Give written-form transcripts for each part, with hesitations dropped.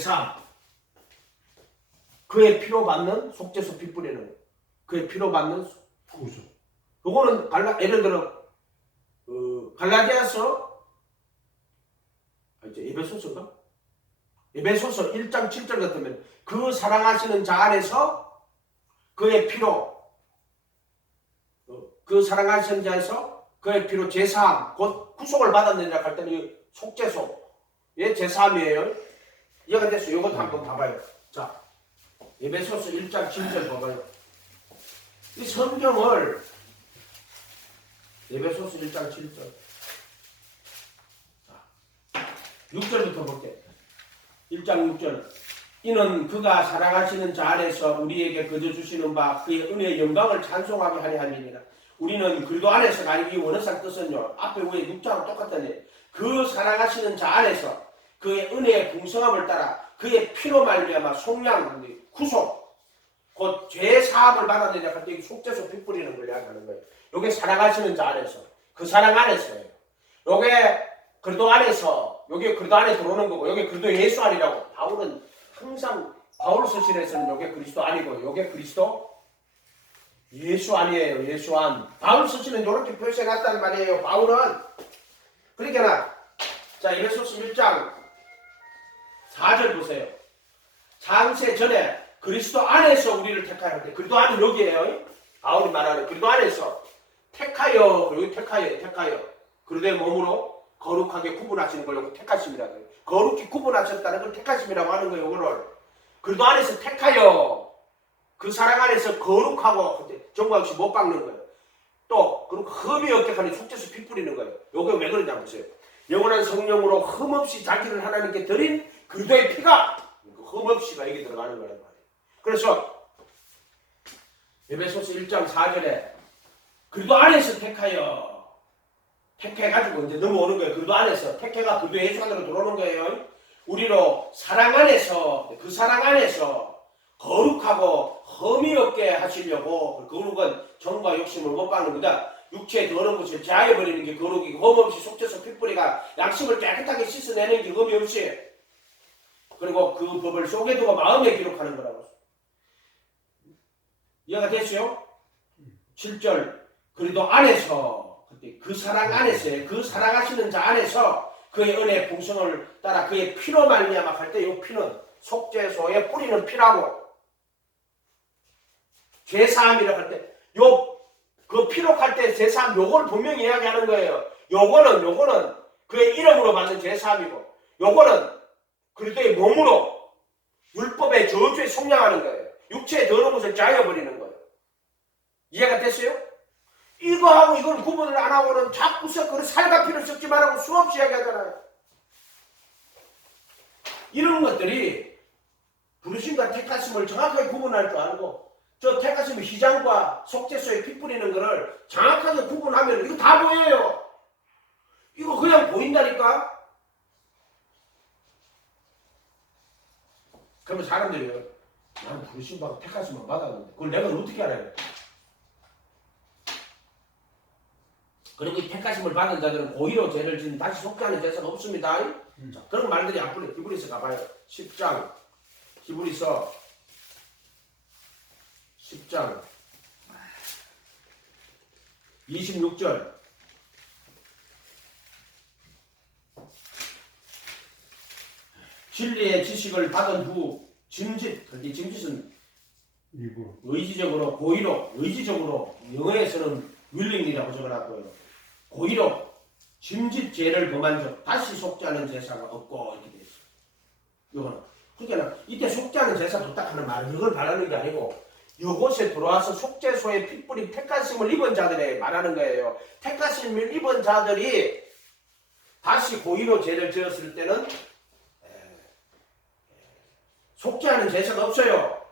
제3 그의 피로 받는 속죄소 피 뿌리는 거. 그의 피로 받는 구속. 요거는 예를 들어 갈라디아서 이제 에베소서가 에베소서 1장 7절 같으면 그 사랑하시는 자 안에서 그의 피로 그 사랑하시는 자에서 그의 피로 제3 곧 구속을 받았느니라 할 때는 이 속죄소의 제3이에요. 이해가 됐어요. 이것도 한번 봐봐요. 자, 에베소서 1장 7절 봐봐요. 이 성경을 에베소서 1장 7절 6절부터 볼게요. 1장 6절 이는 그가 사랑하시는 자 안에서 우리에게 거저 주시는 바 그의 은혜의 영광을 찬송하게 하려 함이니라. 우리는 그리스도 안에서가 아니고 이 원어상 뜻은요 앞에 위에 6장은 똑같다니 그 사랑하시는 자 안에서 그의 은혜의 풍성함을 따라 그의 피로 말미암아 속량 구속 곧 죄 사함을 받아내려 할 때 속죄소 피 뿌리는 걸 이야기하는 거예요. 요게 사랑하시는 자 안에서 그 사랑 안에서예요. 요게 그리스도 안에서 요게 그리스도 안에 들어오는 거고 요게 그리스도 예수 안이라고. 바울은 항상 바울 서신에서는 요게 그리스도 안이고 요게 그리스도 예수 안이에요. 예수 안. 바울 서신은 이렇게 표시해 놨단 말이에요. 바울은 그러니까 자 에베소서 1장 4절 보세요. 창세 전에 그리스도 안에서 우리를 택하여 때 그리스도 안은 여기에요. 바울이 말하는 그리스도 안에서 택하여 그리고 택하여 그리스도의 몸으로 거룩하게 구분하시는 걸 택하심이라고 해요. 거룩히 구분하셨다는 걸 택하심이라고 하는 거예요. 이거를 그리스도 안에서 택하여 그 사랑 안에서 거룩하고 정과 없이 못 박는 거예요. 또 그리고 흠이 없게 하는 속죄소 피 뿌리는 거예요. 요게 왜 그러냐 보세요. 영원한 성령으로 흠없이 자기를 하나님께 드린 그리스도의 피가 흠없이가 여기 들어가는 거란 말이에요. 그래서 에베소서 1장 4절에 그리스도 안에서 택해가지고 이제 넘어오는 거예요. 그리스도 안에서 택해가 그리스도 예수 안으로 들어오는 거예요. 우리로 사랑 안에서 그 사랑 안에서 거룩하고 흠이 없게 하시려고 거룩은 정과 욕심을 못 받는 거다. 육체의 더러운 것을 제하여버리는 게 거룩이고 흠 없이 속죄소 핏뿌리가 양심을 깨끗하게 씻어내는 게 흠이 없이 그리고 그 법을 속에 두고 마음에 기록하는 거라고. 이해가 됐어요? 7절 그리스도 안에서 그 사랑 안에서요. 그 사랑하시는 자 안에서 그의 은혜의 풍성을 따라 그의 피로 말미암아 할 때 이 피는 속죄소에 뿌리는 피라고. 죄사함이라고 할 때 그 피로 할 때 죄사함 요걸 분명히 이야기하는 거예요. 요거는 그의 이름으로 받는 죄사함이고 요거는 그리스도의 몸으로 율법의 저주에 속량하는 거예요. 육체의 더러운 것을 자여버리는 거예요. 이해가 됐어요? 이거하고 이걸 구분을 안 하고는 자꾸서 그 살과 피를 섞지 말라고 수없이 이야기하잖아요. 이런 것들이 부르심과 택하심을 정확하게 구분할 줄 알고 저 택하심의 희장과 속죄소에 피 뿌리는 거를 정확하게 구분하면 이거 다 보여요. 이거 그냥 보인다니까. 그러면 사람들이 나는 부르심과 택하심만 받았는데 그걸 내가 어떻게 알아요? 그리고 이 택하심을 받은 자들은 고의로 죄를 지은 다시 속죄하는 제사가 없습니다. 자, 그런 말들이 앞으로 히브리서 가봐요. 10장 히브리서 10장 26절 진리의 지식을 받은 후 짐짓, 이 짐짓은 의지적으로 고의로 의지적으로 영어에서는 willing이라고 적어놨고요. 고의로 짐짓 죄를 범한 적 다시 속죄하는 제사가 없고 이렇게 돼 있어요. 이거는 그러니까 이때 속죄하는 제사 부탁하는 말은 이걸 말하는 게 아니고 이곳에 들어와서 속죄소에 피 뿌린 택하심을 입은 자들에 말하는 거예요. 택하심을 입은 자들이 다시 고의로 죄를 지었을 때는 속죄하는 제사가 없어요.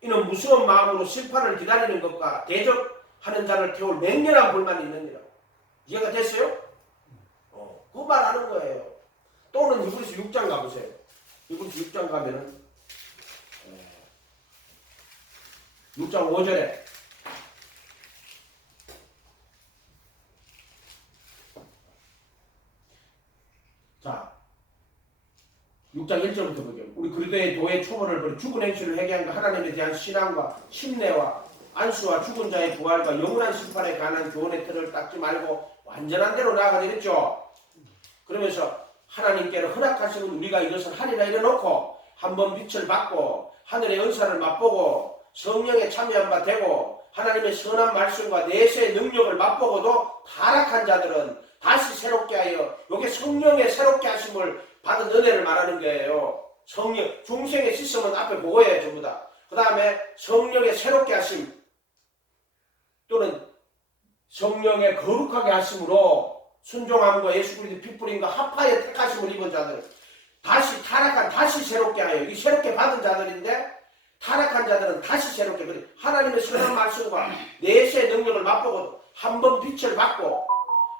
이는 무서운 마음으로 심판을 기다리는 것과 대적하는 자를 태울 맹렬한 불만이 있느니라. 이해가 됐어요? 그 말하는 거예요. 또는 히브리서 6장 가보세요. 히브리서 6장 가면은 6장 5절에 자 6장 1절부터 보죠. 우리 그리스도의 도의 초본을 버려 죽은 행실을 회개한 하나님에 대한 신앙과 신뢰와 안수와 죽은 자의 부활과 영원한 심판에 관한 교훈의 틀을 닦지 말고 완전한 대로 나아가라 이랬죠. 그러면서 하나님께는 허락하시는 우리가 이것을 하리라 이래놓고 한번 빛을 받고 하늘의 은사를 맛보고 성령에 참여한 바 되고 하나님의 선한 말씀과 내세의 능력을 맛보고도 타락한 자들은 다시 새롭게 하여, 이게 성령의 새롭게 하심을 받은 은혜를 말하는 거예요. 성령, 중생의 시스템은 앞에 보고해요, 전부 다. 그 다음에 성령의 새롭게 하심 또는 성령의 거룩하게 하심으로 순종함과 예수 그리스도의 핏불임과 합하여 택하심을 입은 자들, 다시 타락한, 다시 새롭게 하여, 이 새롭게 받은 자들인데 타락한 자들은 다시 새롭게, 하나님의 선한 말씀과 내세의 능력을 맛보고 한번 빛을 받고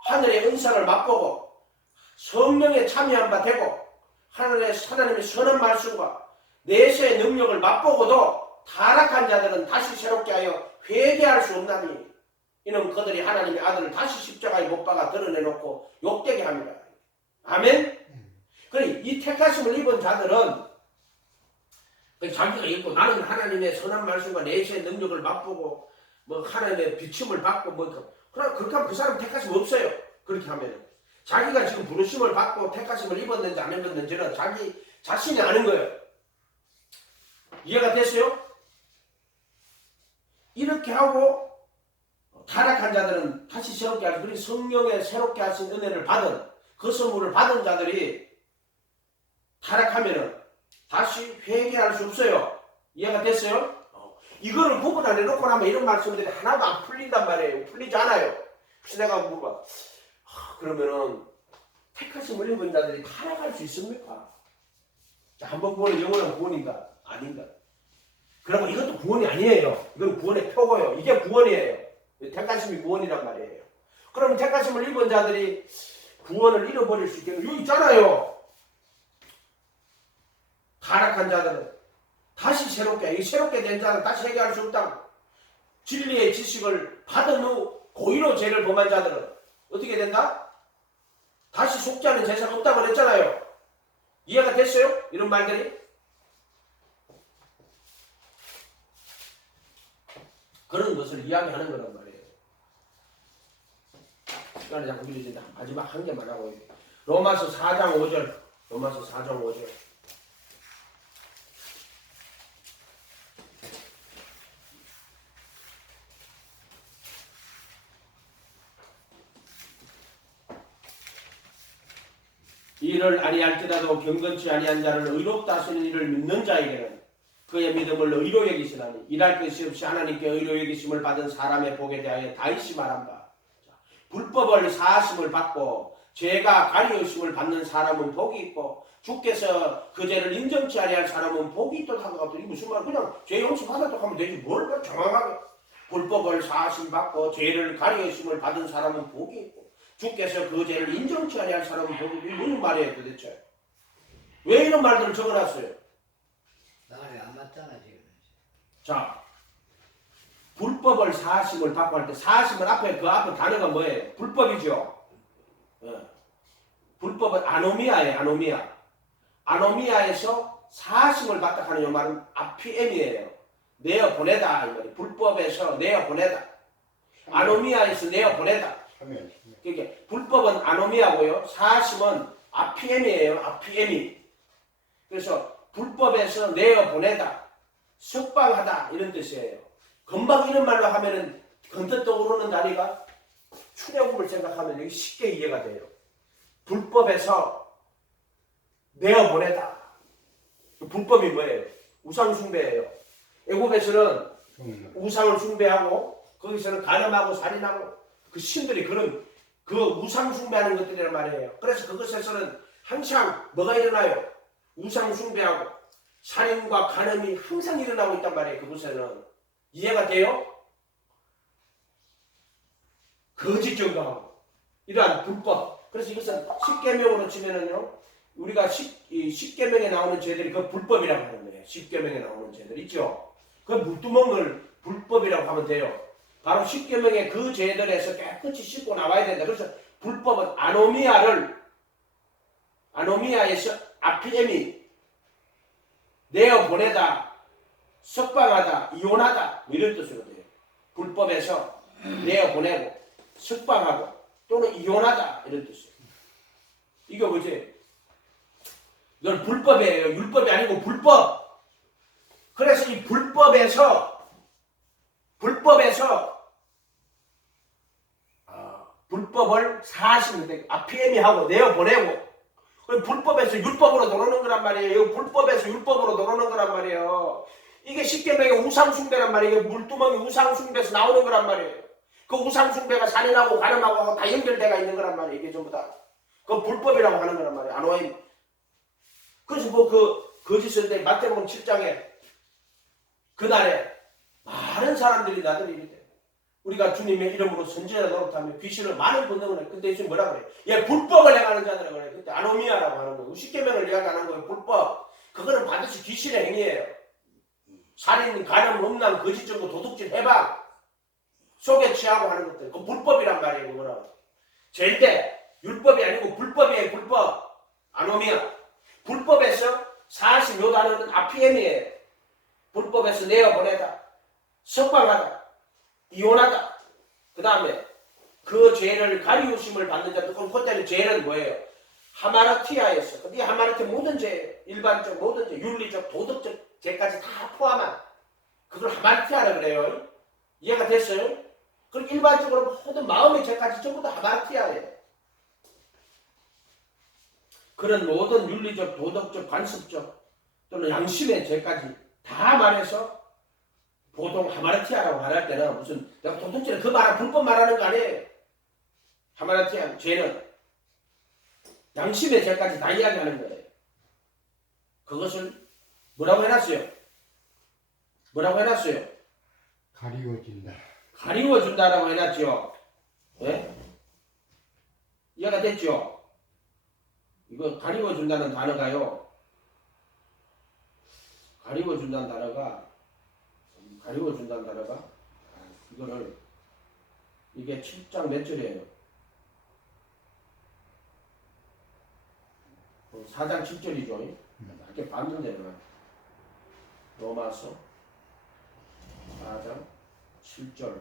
하늘의 은사를 맛보고 성령에 참여한 바 되고 하나님의 선한 말씀과 내세의 능력을 맛보고도 타락한 자들은 다시 새롭게 하여 회개할 수 없나니 이는 그들이 하나님의 아들을 다시 십자가에 못 박아 드러내놓고 욕되게 합니다. 아멘? 그래, 이 택하심을 입은 자들은 자기가 있고 나는 하나님의 선한 말씀과 내세의 능력을 맛보고 뭐 하나님의 비춤을 받고 뭐 그렇게 하면 그 사람 택하심 없어요. 그렇게 하면은 자기가 지금 부르심을 받고 택하심을 입었는지 안 입었는지는 자기 자신이 아는 거예요. 이해가 됐어요? 이렇게 하고 타락한 자들은 다시 새롭게 하시, 그리고 성령의 새롭게 하신 은혜를 받은 그 선물을 받은 자들이 타락하면은 다시 회개할 수 없어요. 이해가 됐어요? 이거를 구분 안 해놓고 나면 이런 말씀들이 하나도 안 풀린단 말이에요. 풀리지 않아요. 그래서 내가 물어봐. 그러면은 택하심을 입은 자들이 타락할 수 있습니까? 자, 한번 구원은 영원한 구원인가? 아닌가? 그러면 이것도 구원이 아니에요. 이건 구원의 표고요. 이게 구원이에요. 택하심이 구원이란 말이에요. 그러면 택하심을 입은 자들이 구원을 잃어버릴 수 있겠네요. 여기 있잖아요. 타락한 자들은 다시 새롭게 된 자는 다시 회개할 수 없다고. 진리의 지식을 받은 후 고의로 죄를 범한 자들은 어떻게 된다? 다시 속지 않은 제사가 없다고 그랬잖아요. 이해가 됐어요? 이런 말들이? 그런 것을 이야기하는 거란 말이에요. 시간이 자꾸 길어진다. 마지막 한 개만 하고 로마서 4장 5절. 로마서 4장 5절. 이를 아니할지라도 경건치 아니한 자를 의롭다 하시는 이를 믿는 자에게는 그의 믿음을 의로 여기시나니 일할 것이 없이 하나님께 의로 여기심을 받은 사람의 복에 대하여 다윗이 말한 바, 불법을 사하심을 받고 죄가 가리우심을 받는 사람은 복이 있고 주께서 그 죄를 인정치 아니할 사람은 복이 있도록 하고, 이 무슨 말? 그냥 죄 용서 받았다고 하면 되지 뭘 정확하게. 불법을 사하심 받고 죄를 가리우심을 받은 사람은 복이 있고 주께서 그 죄를 인정치 아니할 사람은 복이 있고, 무슨 말이에요 도대체? 왜 이런 말들을 적어놨어요? 말이 안 맞잖아 지금. 자, 불법을 사하심을 받고 할 때 사하심은 앞에 그 앞에 단어가 뭐예요? 불법이죠. 불법은 아노미아예요. 아노미아에서 사하심을 받다 하는 이 말은 아피엠이에요. 내어 보내다 이 말이. 불법에서 내어 보내다. 아노미아에서 내어 보내다. 그러니까 불법은 아노미아고요. 사하심은 아피엠이에요. 아피엠이. 그래서 불법에서 내어 보내다, 석방하다 이런 뜻이에요. 금방 이런 말로 하면은 건뜻 떠오르는 단위가 출애굽을 생각하면 여기 쉽게 이해가 돼요. 불법에서 내어 보내다. 불법이 뭐예요? 우상 숭배예요. 애굽에서는 우상을 숭배하고 거기서는 간음하고 살인하고 그 신들이 그런 그 우상 숭배하는 것들이란 말이에요. 그래서 그것에서는 항상 뭐가 일어나요? 우상 숭배하고 살인과 간음이 항상 일어나고 있단 말이에요. 그곳에는. 이해가 돼요? 거짓 증거하고 이러한 불법. 그래서 이것은 십계명으로 치면은요, 우리가 십계명에 나오는 죄들이 그 불법이라고 하는 거예요. 십계명에 나오는 죄들 있죠. 그 물두멍을 불법이라고 하면 돼요. 바로 십계명의 그 죄들에서 깨끗이 씻고 나와야 된다. 그래서 불법은 아노미아에서 아피엠이 내어 보내다, 석방하다, 이혼하다 뭐 이런 뜻으로 돼요. 불법에서 내어 보내고 석방하고 또는 이혼하다 이런 뜻이에요. 이게 뭐지? 이건 불법이에요. 율법이 아니고 불법. 그래서 이 불법에서 불법을 사실인데 아피에미하고 내어보내고 불법에서 율법으로 들어오는 거란 말이에요. 불법에서 율법으로 들어오는 거란 말이에요. 이게 십계명의 우상숭배란 말이에요. 물두멍이 우상숭배에서 나오는 거란 말이에요. 그 우상숭배가 살인하고 간음하고 다 연결돼가 있는 거란 말이에요. 이게 전부 다. 그 불법이라고 하는 거란 말이에요. 아노임. 그래서 뭐 그 거짓을 때 마태복음 7장에 그날에 많은 사람들이 나들이 이르되 우리가 주님의 이름으로 선지자 노릇하며 귀신을 많은 권능을 해. 근데 예수님 뭐라 그래? 얘 불법을 행하는 자들이라 그래. 그때 아노미아라고 하는 거예요. 십계명을 이야기하는 거예요. 불법. 그거는 반드시 귀신의 행위예요. 살인, 간음, 음란, 거짓 증거, 도둑질, 해방, 속에 취하고 하는 것들. 그 불법이란 말이에요. 그거는. 절대 율법이 아니고 불법이에요. 불법. 아노미아. 불법에서 사실 요 단어는 아피엠이에요. 불법에서 내어보내다, 석방하다, 이혼하다. 그 다음에 그 죄를 가리우심을 받는 자, 그때는 죄는 뭐예요? 하마르티아였어. 근데 이 하마르티 모든 죄, 일반적 모든 죄, 윤리적, 도덕적 죄까지 다 포함한 그걸 하마르티아라 그래요. 이해가 됐어요? 그럼 일반적으로 모든 마음의 죄까지 전부 다 하마르티아예요. 그런 모든 윤리적, 도덕적, 관습적 또는 양심의 죄까지 다 말해서 보통 하마르티아라고 말할 때는 무슨 내가 도둑질을 그 말은 불법 말하는 거 아니에요. 하마르티아 죄는 양심의 죄까지 다 이야기하는 거예요. 그것을 뭐라고 해놨어요? 뭐라고 해놨어요? 가리워진다. 가리워준다라고 해놨죠. 예? 이해가 됐죠? 이거 가리워준다는 단어가요. 가리워준다는 단어가 이거를 이게 7장 몇 절이에요? 4장 7절이죠. 이렇게 봤는데요. 로마서 4장 7절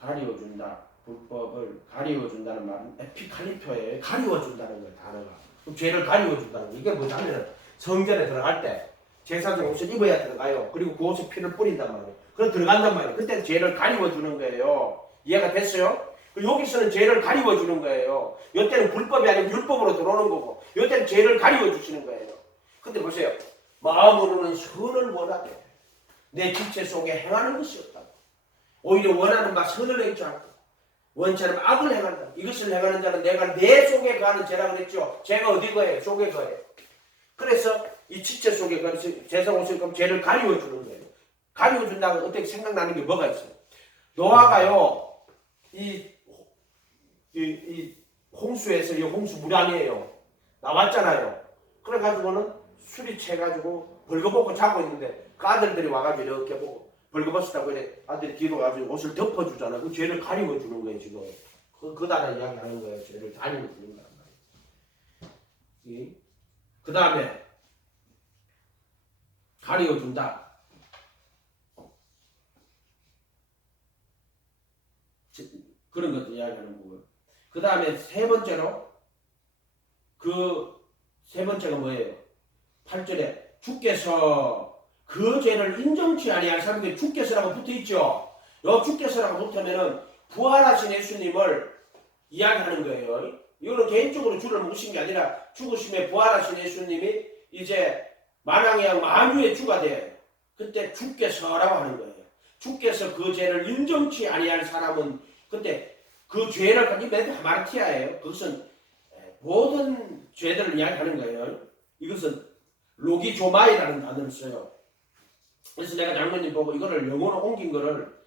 가리워준다. 불법을 가리워준다는 말은 에피칼리토예요. 가리워준다는 거예요. 단어가. 죄를 가리워준다는 거. 이게 뭐냐면 성전에 들어갈 때 제사장 옷을 입어야 들어가요. 그리고 그 옷에 피를 뿌린단 말이에요. 그럼 들어간단 말이에요. 그때 죄를 가리워주는 거예요. 이해가 됐어요? 여기서는 죄를 가리워주는 거예요. 이때는 불법이 아니고 율법으로 들어오는 거고 이때는 죄를 가리워주시는 거예요. 근데 보세요. 마음으로는 선을 원하게 내 지체 속에 행하는 것이 없다고. 오히려 원하는 바 선을 행치 않고 원치 않으면 악을 행한다. 이것을 행하는 자는 내가 내 속에 거하는 죄라 그랬죠. 죄가 어디 거예요? 속에 거예요. 그래서 이 지체 속에 제사 옷을 그럼 죄를 가리워주는 거예요. 가리워준다고 어떻게 생각나는 게 뭐가 있어요? 노아가요, 이 홍수에서 이 홍수 물 아니에요. 나왔잖아요. 그래가지고는 술이 채가지고 벌거벗고 자고 있는데 그 아들들이 와가지고 이렇게 보고 벌거벗었다고 이래 아들이 뒤로 가지고 옷을 덮어주잖아요. 그 죄를 가리워주는 거예요 지금. 그 단어 이야기하는 거예요. 죄를 가리워주는 거란 말이에요. 그 다음에 가리워준다. 그런 것도 이야기하는 거고요. 그 다음에 세 번째로 세 번째가 뭐예요? 8절에 주께서 그 죄를 인정치 아니할 사람에게 주께서라고 붙어있죠. 요 주께서라고 붙으면은 부활하신 예수님을 이야기하는 거예요. 이거는 개인적으로 주를 모신 게 아니라 죽으심에 부활하신 예수님이 이제 만왕의 양 만유의 주가 돼요. 그때 주께서라고 하는 거예요. 주께서 그 죄를 인정치 아니할 사람은 그때 그 죄를 가진 맨 하마르티아예요. 그것은 모든 죄들을 이야기하는 거예요. 이것은 로기조마이라는 단어를 써요. 그래서 내가 장로님 보고 이거를 영어로 옮긴 거를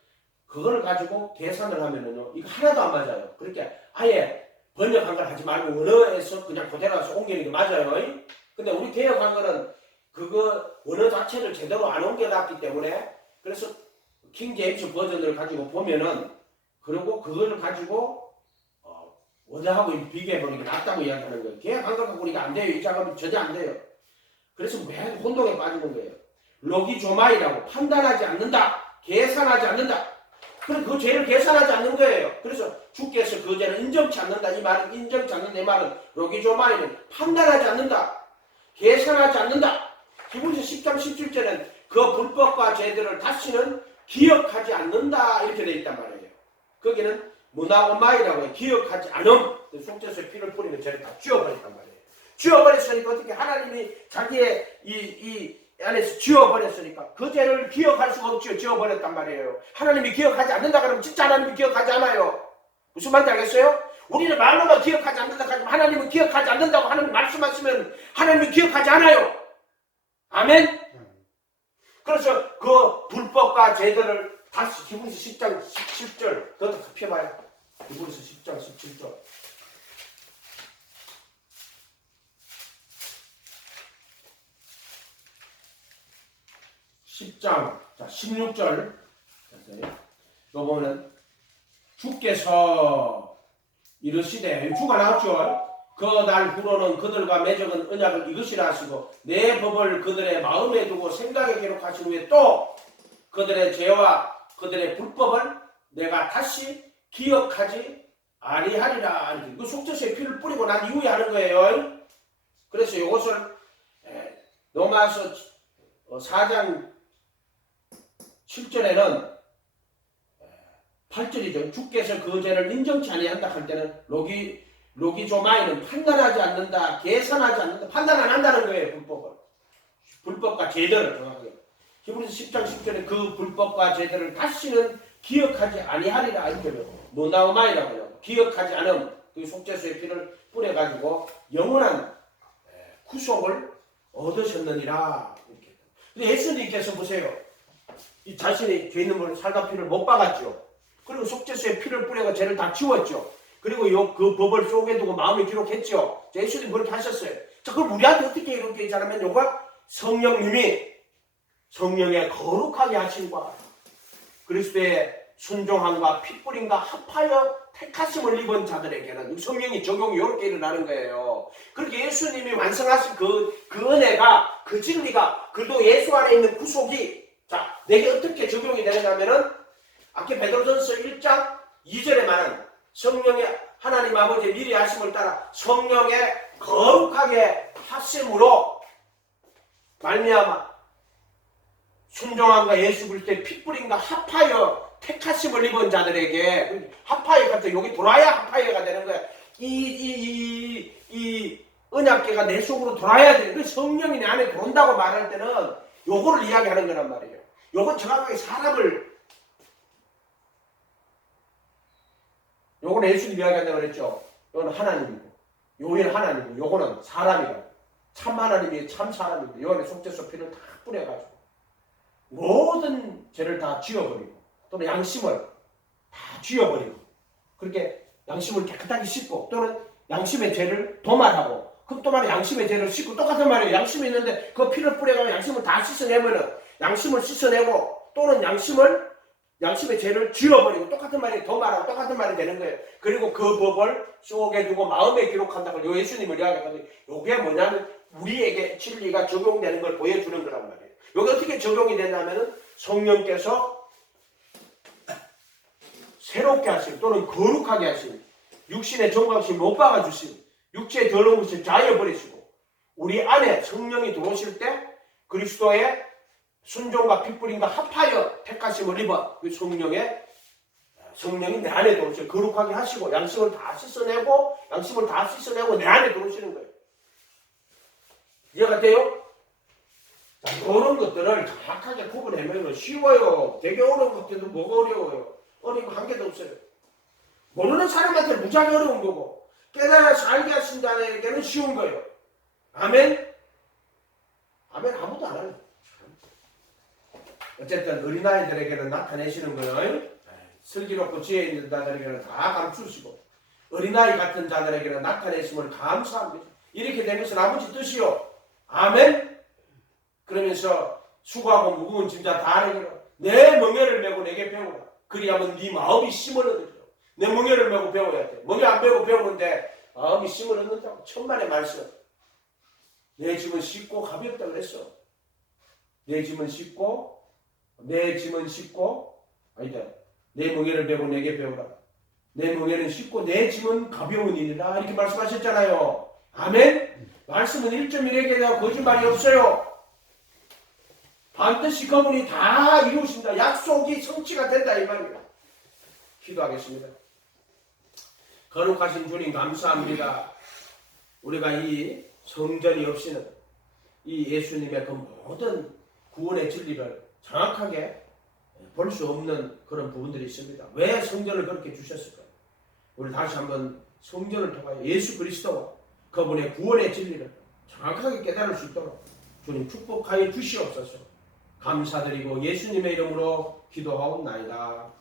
그걸 가지고 계산을 하면은요 이거 하나도 안 맞아요. 그러니까 아예 번역한 걸 하지 말고 원어에서 그냥 그대로 와서 옮기는 게 맞아요. 근데 우리 개혁한 거는 그거 원어 자체를 제대로 안 옮겨놨기 때문에 그래서 킹 제임스 버전을 가지고 보면은 그리고 그걸 가지고 원어하고 비교해보는 게 낫다고 이야기하는 거예요. 개혁한 걸 갖고 우리가 안 돼요. 이 작업이 전혀 안 돼요. 그래서 매일 혼동에 빠지는 거예요. 로기조마이라고 판단하지 않는다. 계산하지 않는다. 그럼 그 죄를 계산하지 않는 거예요. 그래서 주께서 그 죄를 인정치 않는다. 이 말은 인정치 않는다. 이 말은 로기조마이는 판단하지 않는다. 계산하지 않는다. 히브리서 10장 17절은 그 불법과 죄들을 다시는 기억하지 않는다. 이렇게 되어 있단 말이에요. 거기는 무나오마이라고 해요. 기억하지 않음. 속죄소에 피를 뿌리면 죄를 다 지워버렸단 말이에요. 지워버렸으니까 어떻게 하나님이 자기의 이 안에서 지워버렸으니까 그 죄를 기억할 수가 없죠. 지워버렸단 말이에요. 하나님이 기억하지 않는다 그러면 진짜 하나님이 기억하지 않아요. 무슨 말인지 알겠어요? 우리는 말로만 기억하지 않는다 하지만 하나님은 기억하지 않는다고 하나님 말씀하시면 하나님이 기억하지 않아요. 아멘? 그래서 그 불법과 죄들을 다시 히브리서 10장 17절 더 펴봐요. 히브리서 10장 17절 10장 16절 이거 보면 주께서 이르시되 주가 나왔죠. 그 날 후로는 그들과 맺은 언약을 이것이라 하시고 내 법을 그들의 마음에 두고 생각에 기록하신 후에 또 그들의 죄와 그들의 불법을 내가 다시 기억하지 아니하리라. 그 속죄소에 피를 뿌리고 난 이후에 하는 거예요. 그래서 이것을 로마서 4장 7절에는 8절이죠. 주께서 그 죄를 인정치 아니한다 할 때는 로기조마이는 판단하지 않는다, 계산하지 않는다, 판단 안 한다는 거예요. 불법과 죄들을 정확하게. 히브리서 10장 10절에 그 불법과 죄들을 다시는 기억하지 아니하리라. 이렇게 무나오마이라고 해요. 기억하지 않음. 그 속죄소의 피를 뿌려가지고 영원한 구속을 얻으셨느니라. 이렇게. 근데 예수님께서 보세요. 이 자신이 죄 있는 분을 살다 피를 못 박았죠. 그리고 속죄소에 피를 뿌려가 죄를 다 지웠죠. 그리고 그 법을 속에 두고 마음에 기록했죠. 예수님 그렇게 하셨어요. 자, 그럼 우리한테 어떻게 이렇게 잘하면 요거 성령님이 성령의 거룩하게 하심과 그리스도의 순종함과 핏뿌림과 합하여 택하심을 입은 자들에게는 성령이 적용이 이렇게 일어나는 거예요. 그렇게 예수님이 완성하신 그 은혜가, 그 진리가, 그리고 예수 안에 있는 구속이 자, 내게 어떻게 적용이 되는가 하면은 아까 베드로전서 1장 2절에 말한 성령의 하나님 아버지의 미리 하심을 따라 성령의 거룩하게 하심으로 말미암아 순종함과 예수 그리스도의 핏뿌림과 합하여 택하심을 입은 자들에게 합하여 갑자기 여기 돌아야 합하여가 되는 거야. 이 언약궤가 내 속으로 돌아야 돼. 그 성령이 내 안에 들어온다고 말할 때는 요거를 이야기하는 거란 말이에요. 요건 정확하게 사람을 요거는 예수님 이야기한다고 그랬죠. 요거는 하나님이고 요거는 하나님이고 요거는 사람이고 참 하나님이 참 사람이고 요 안에 속죄소 피를 다 뿌려가지고 모든 죄를 다 지워버리고 또는 양심을 다 지워버리고 그렇게 양심을 깨끗하게 씻고 또는 양심의 죄를 도말하고 그럼 또 말에 양심의 죄를 씻고 똑같은 말이에요. 양심이 있는데 그 피를 뿌려가면 양심을 다 씻어내면은 양심을 씻어내고 또는 양심의 죄를 지워버리고 똑같은 말이 도말하고 똑같은 말이 되는 거예요. 그리고 그 법을 속에 두고 마음에 기록한다고 요 예수님을 이야기하거든요. 요게 뭐냐면 우리에게 진리가 적용되는 걸 보여주는 거란 말이에요. 요게 어떻게 적용이 되냐면은 성령께서 새롭게 하심 또는 거룩하게 하심 육신의 정광심 못 박아주심 육체의 더러운 것을 자여버리시고 우리 안에 성령이 들어오실 때 그리스도의 순종과 핏뿌림과 합하여 택하심을 입어 그 성령이 내 안에 들어오시고 거룩하게 하시고 양심을 다 씻어내고 내 안에 들어오시는 거예요. 이해가 돼요? 자, 이런 것들을 정확하게 구분하면 쉬워요. 되게 어려운 것들도 뭐가 어려워요. 어려운 거 한 개도 없어요. 모르는 사람한테 무지하게 어려운 거고 깨달아서 알게 하신 자에게는 쉬운 거예요. 아멘? 아멘 아무도 안 해요. 어쨌든 어린아이들에게는 나타내시는 거예요. 슬기롭고 지혜 있는 자들에게는 다 감추시고 어린아이 같은 자들에게는 나타내심을 감사합니다. 이렇게 된 것은 아버지 뜻이요. 아멘? 그러면서 수고하고 무거운 짐자 다 아래기로 내 멍에를 메고 내게 배우라. 그리하면 네 마음이 힘을 얻으리라. 내 멍에를 메고 배워야 돼. 멍에 안 메고 배우는데 마음이 힘을 얻는다고. 천만의 말씀. 내 짐은 쉽고 가볍다 그랬어. 내 짐은 쉽고 아니다. 내 멍에를 배고 내게 배우라. 내 멍에는 쉽고 내 짐은 가벼우니라 이렇게 말씀하셨잖아요. 아멘. 말씀은 1.1에게 대한 거짓말이 없어요. 반드시 그분이 다 이루신다. 약속이 성취가 된다 이 말이에요. 기도하겠습니다. 거룩하신 주님 감사합니다. 우리가 이 성전이 없이는 이 예수님의 그 모든 구원의 진리를 정확하게 볼 수 없는 그런 부분들이 있습니다. 왜 성전을 그렇게 주셨을까요? 우리 다시 한번 성전을 통하여 예수 그리스도와 그분의 구원의 진리를 정확하게 깨달을 수 있도록 주님 축복하여 주시옵소서. 감사드리고 예수님의 이름으로 기도하옵나이다.